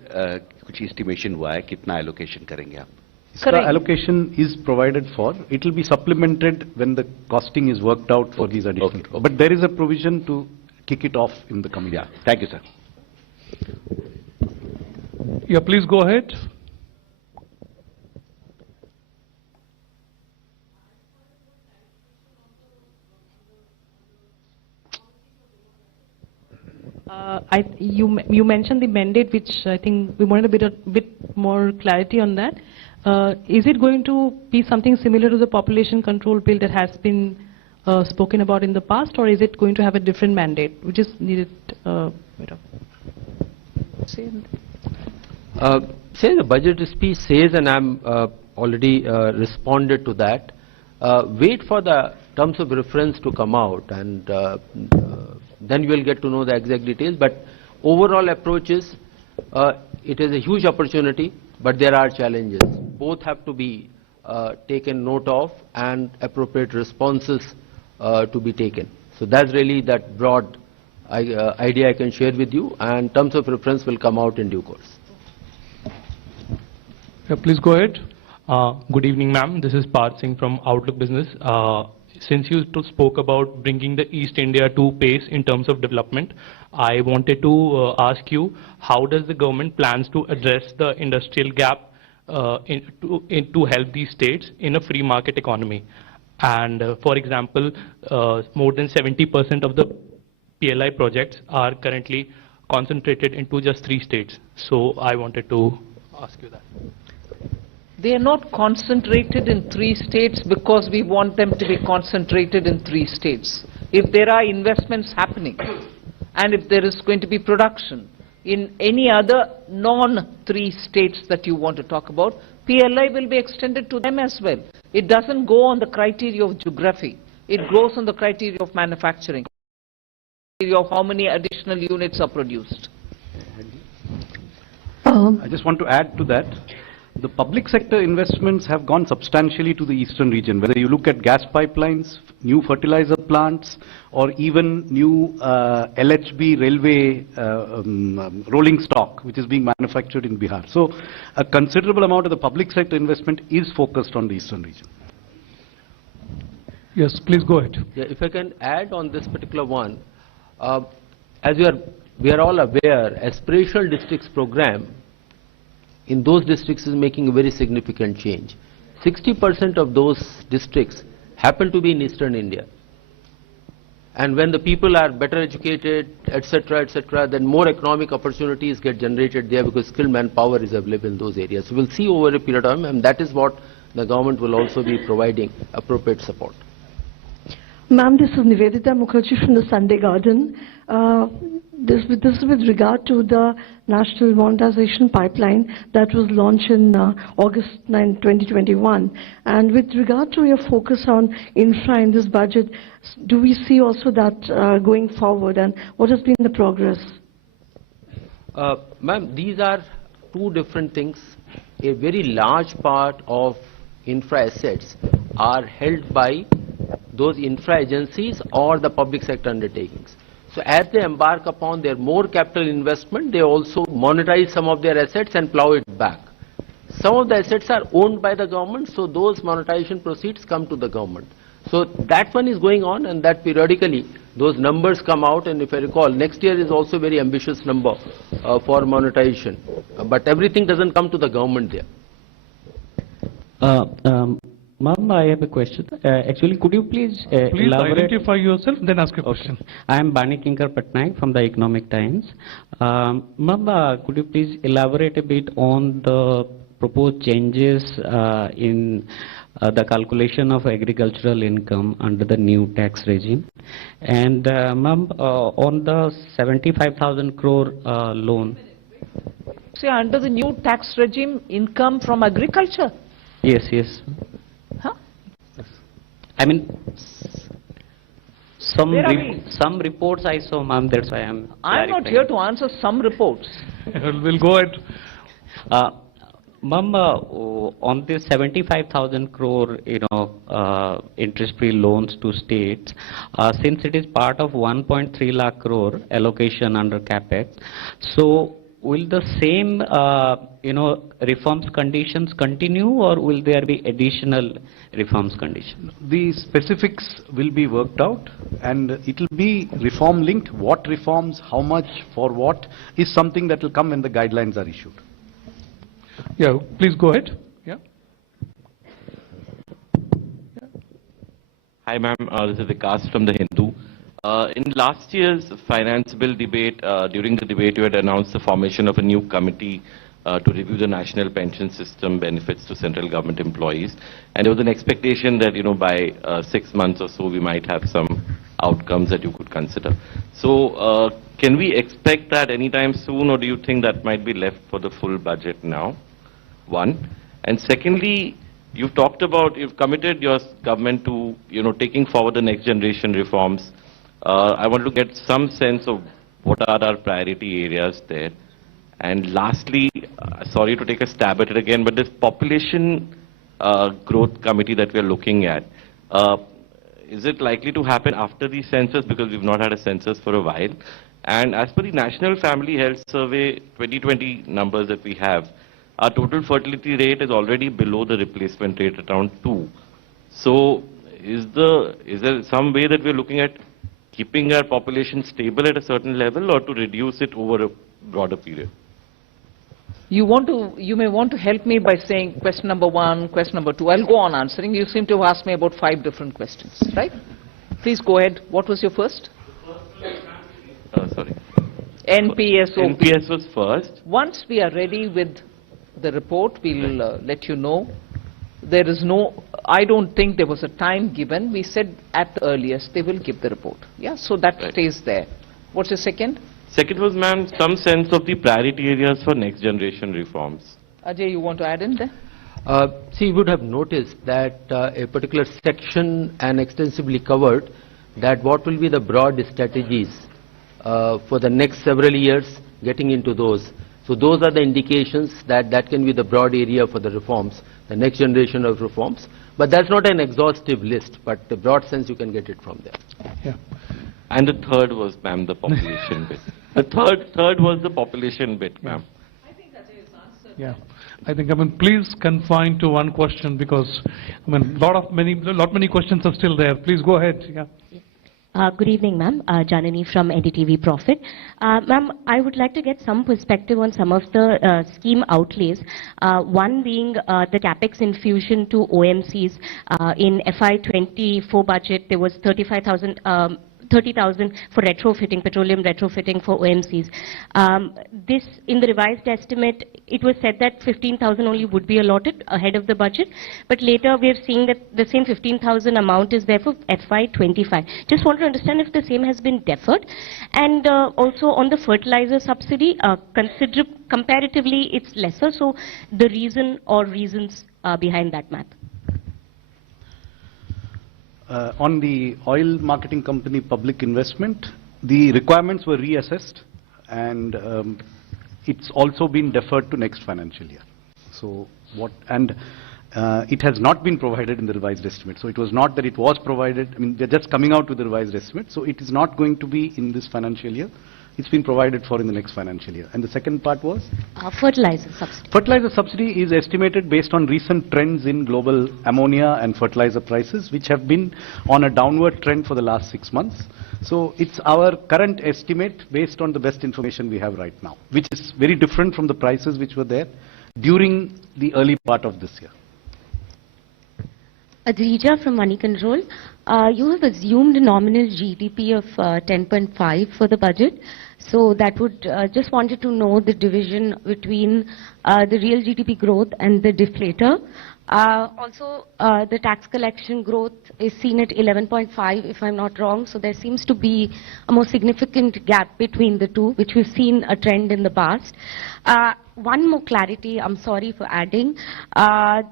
कुछ एस्टिमेशन हुआ है कितना एलोकेशन करेंगे आप The allocation is provided for. It will be supplemented when the costing is worked out for these additional. But there is a provision to kick it off in the coming year. Thank you, sir. Yeah, please go ahead. You mentioned the mandate, which I think we wanted a bit more clarity on that. Is it going to be something similar to the population control bill that has been spoken about in the past, or is it going to have a different mandate, which is needed? Say the budget speech says, and I'm already responded to that. Wait for the terms of reference to come out, and then you will get to know the exact details. But overall approach is, it is a huge opportunity, but there are challenges. Both have to be taken note of, and appropriate responses to be taken. So that's really that broad idea I can share with you, and terms of reference will come out in due course. Yeah, please go ahead. Good evening, ma'am. This is Parth Singh from Outlook Business. Since you spoke about bringing the East India to pace in terms of development, I wanted to ask you, how does the government plans to address the industrial gap to help these states in a free market economy? And for example, more than 70% of the PLI projects are currently concentrated into just 3 states. So I wanted to ask you that. They are not concentrated in 3 states because we want them to be concentrated in 3 states. If there are investments happening and if there is going to be production in any other non-3 states that you want to talk about, PLI will be extended to them as well. It doesn't go on the criteria of geography. It goes on the criteria of manufacturing, of how many additional units are produced. I just want to add to that. The public sector investments have gone substantially to the eastern region, whether you look at gas pipelines, new fertilizer plants, or even new LHB railway rolling stock, which is being manufactured in Bihar. So a considerable amount of the public sector investment is focused on the eastern region. Yes, please go ahead. Yeah, if I can add on this particular one, as we are all aware, aspirational districts program in those districts is making a very significant change. 60% of those districts happen to be in eastern India. And when the people are better educated, etc., then more economic opportunities get generated there because skilled manpower is available in those areas. So we'll see over a period of time, and that is what the government will also be providing appropriate support. Ma'am, this is Nivedita Mukherjee from the Sunday Garden. This is with regard to the National Monetization Pipeline that was launched in August 9, 2021. And with regard to your focus on infra in this budget, do we see also that going forward, and what has been the progress? Ma'am, these are 2 different things. A very large part of infra assets are held by those infra agencies or the public sector undertakings. So as they embark upon their more capital investment, they also monetize some of their assets and plow it back. Some of the assets are owned by the government, so those monetization proceeds come to the government. So that one is going on, and that periodically those numbers come out, and if I recall, next year is also a very ambitious number for monetization. But everything doesn't come to the government there. Ma'am, I have a question. Actually, could you please elaborate? Identify yourself, then ask a question. I am Bani Kinkar Patnaik from the Economic Times. Ma'am, could you please elaborate a bit on the proposed changes in the calculation of agricultural income under the new tax regime. And ma'am, on the 75,000 crore loan. Say under the new tax regime, income from agriculture? Yes, yes. Huh? I mean, some Where are we? some reports I saw, ma'am. That's why I'm not here to answer some reports. We'll go ahead. Ma'am, on this 75,000 crore, interest-free loans to states, since it is part of 1.3 lakh crore allocation under capex, so will the same, reforms conditions continue, or will there be additional reforms conditions? The specifics will be worked out, and it will be reform linked. What reforms, how much, for what, is something that will come when the guidelines are issued. Yeah, please go ahead. Yeah. Hi, ma'am. This is Vikas from The Hindu. In last year's finance bill debate, during the debate, you had announced the formation of a new committee to review the national pension system benefits to central government employees. And there was an expectation that, by 6 months or so, we might have some outcomes that you could consider. So, can we expect that anytime soon, or do you think that might be left for the full budget now? One. And secondly, you've committed your government to, taking forward the next generation reforms. I want to get some sense of what are our priority areas there. And lastly, sorry to take a stab at it again, but this population growth committee that we're looking at, is it likely to happen after the census, because we've not had a census for a while? And as per the National Family Health Survey 2020 numbers that we have, our total fertility rate is already below the replacement rate at around 2. So is there some way that we're looking at keeping our population stable at a certain level, or to reduce it over a broader period? You may want to help me by saying question number 1, question number 2. I'll go on answering. You seem to have asked me about 5 different questions, right? Please go ahead. What was your first? Sorry. NPS. NPS was first. Once we are ready with the report, we'll let you know. I don't think there was a time given. We said at the earliest they will give the report. Yeah, so that stays there. What's your second? Second was, ma'am, some sense of the priority areas for next generation reforms. Ajay, you want to add in there? See, you would have noticed that a particular section and extensively covered that what will be the broad strategies for the next several years, getting into those. So those are the indications that can be the broad area for the reforms, the next generation of reforms. But that's not an exhaustive list, but the broad sense you can get it from there. Yeah. And the third was, ma'am, the population bit. The third was the population bit, ma'am. I think Ajay has answered. Yeah. I think, please confine to one question, because, many questions are still there. Please go ahead. Yeah. Good evening, ma'am. Janani from NDTV Profit. Ma'am, I would like to get some perspective on some of the scheme outlays. One being the capex infusion to OMCs. In FY24 budget, there was 30,000 for retrofitting, petroleum retrofitting for OMCs. This, in the revised estimate, it was said that 15,000 only would be allotted ahead of the budget, but later we are seeing that the same 15,000 amount is there for FY25. Just want to understand if the same has been deferred. And also on the fertilizer subsidy, comparatively it's lesser, so the reason or reasons behind that math. On the oil marketing company public investment, the requirements were reassessed, and it's also been deferred to next financial year. So it has not been provided in the revised estimate. So it was not that it was provided. They're just coming out with the revised estimate. So it is not going to be in this financial year. It's been provided for in the next financial year. And the second part was? Fertilizer subsidy. Fertilizer subsidy is estimated based on recent trends in global ammonia and fertilizer prices, which have been on a downward trend for the last 6 months. So it's our current estimate based on the best information we have right now, which is very different from the prices which were there during the early part of this year. Adrija from Money Control. You have assumed a nominal GDP of 10.5 for the budget. So that would, just wanted to know the division between the real GDP growth and the deflator. Also, the tax collection growth is seen at 11.5, if I'm not wrong. So there seems to be a more significant gap between the two, which we've seen a trend in the past. One more clarity, I'm sorry for adding.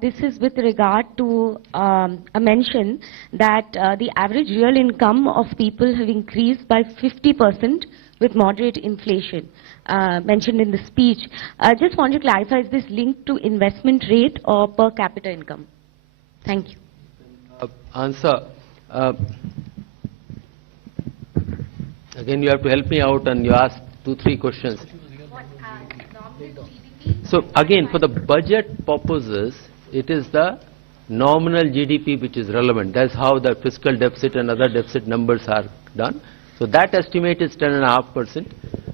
This is with regard to a mention that the average real income of people have increased by 50% with moderate inflation, mentioned in the speech. Just want to clarify, is this linked to investment rate or per capita income? Thank you. Answer. Again, you have to help me out, and you asked 2-3 questions. So again, for the budget purposes, it is the nominal GDP which is relevant. That's how the fiscal deficit and other deficit numbers are done. So that estimate is 10.5%.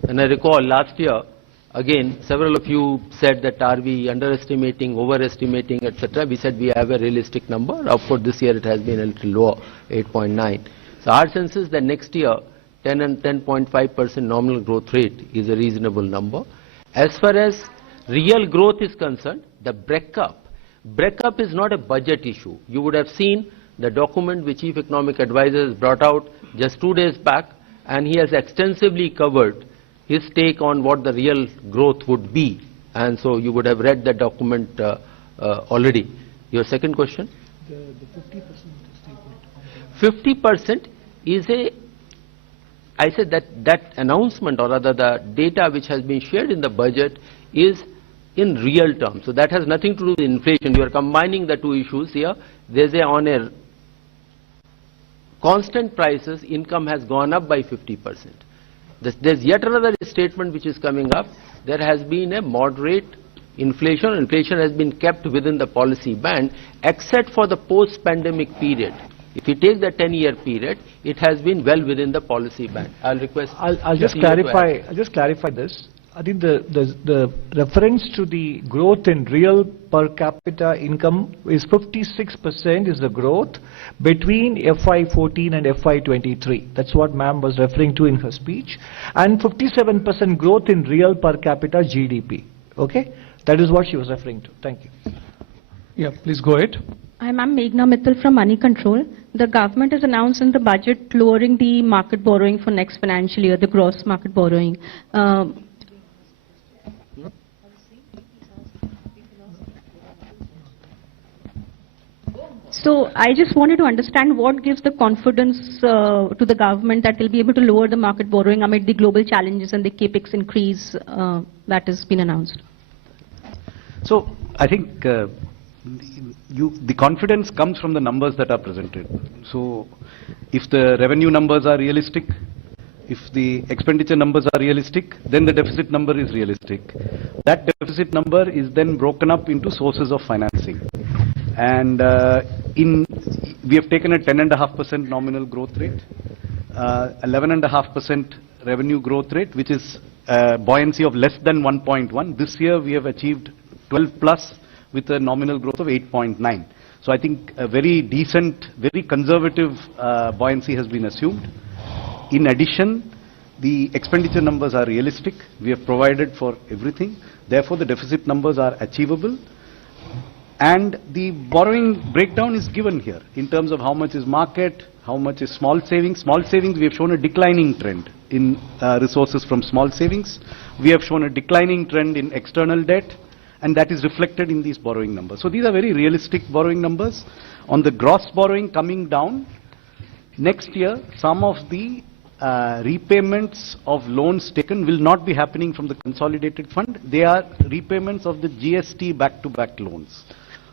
And I recall last year, again, several of you said that are we underestimating, overestimating, etc. We said we have a realistic number. Of course, this year it has been a little lower, 8.9. So our sense is that next year, 10 and 10.5% nominal growth rate is a reasonable number. As far as real growth is concerned, the breakup is not a budget issue. You would have seen the document which Chief Economic Advisor has brought out just 2 days back, and he has extensively covered his take on what the real growth would be. And so you would have read that document already. Your second question? The 50% 50% is I said that announcement, or rather the data which has been shared in the budget, is in real terms. So that has nothing to do with inflation. You are combining the two issues here. There's on a constant prices, income has gone up by 50%. There's yet another statement which is coming up. There has been a moderate inflation. Inflation has been kept within the policy band, except for the post-pandemic period. If you take the 10-year period, it has been well within the policy band. I'll request. I'll just clarify. I'll just clarify this. I think the reference to the growth in real per capita income is 56% is the growth between FY14 and FY23. That's what ma'am was referring to in her speech. And 57% growth in real per capita GDP. Okay? That is what she was referring to. Thank you. Yeah, please go ahead. I'm Meghna Mittal from Money Control. The government has announced in the budget lowering the market borrowing for next financial year, the gross market borrowing. So I just wanted to understand what gives the confidence to the government that they'll be able to lower the market borrowing amid the global challenges and the capex increase that has been announced. So I think the confidence comes from the numbers that are presented. So if the revenue numbers are realistic, if the expenditure numbers are realistic, then the deficit number is realistic. That deficit number is then broken up into sources of financing. And we have taken a 10.5% nominal growth rate, 11.5% revenue growth rate, which is buoyancy of less than 1.1. This year we have achieved 12 plus with a nominal growth of 8.9. So I think a very decent, very conservative buoyancy has been assumed. In addition, the expenditure numbers are realistic. We have provided for everything. Therefore, the deficit numbers are achievable. And the borrowing breakdown is given here in terms of how much is market, how much is small savings. Small savings, we have shown a declining trend in resources from small savings. We have shown a declining trend in external debt, and that is reflected in these borrowing numbers. So these are very realistic borrowing numbers. On the gross borrowing coming down, next year, some of the repayments of loans taken will not be happening from the consolidated fund. They are repayments of the GST back-to-back loans.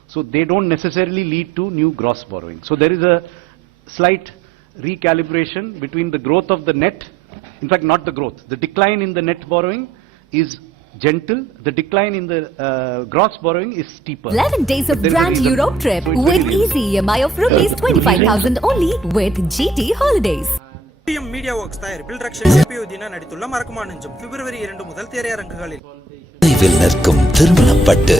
So they don't necessarily lead to new gross borrowing. So there is a slight recalibration between the growth of the net, in fact not the growth, the decline in the net borrowing is gentle, the decline in the gross borrowing is steeper. 11 days of Grand Europe trip with easy EMI of rupees 25,000 only with GT Holidays. Media Works தயாரிப்பில் ரக்ஷன் ஷேபியோ தின நடித்துள்ள மறக்குமா நெஞ்சம் February 2 முதல் திரையரங்குகளில் நிற்கும் திருமணப்பட்டு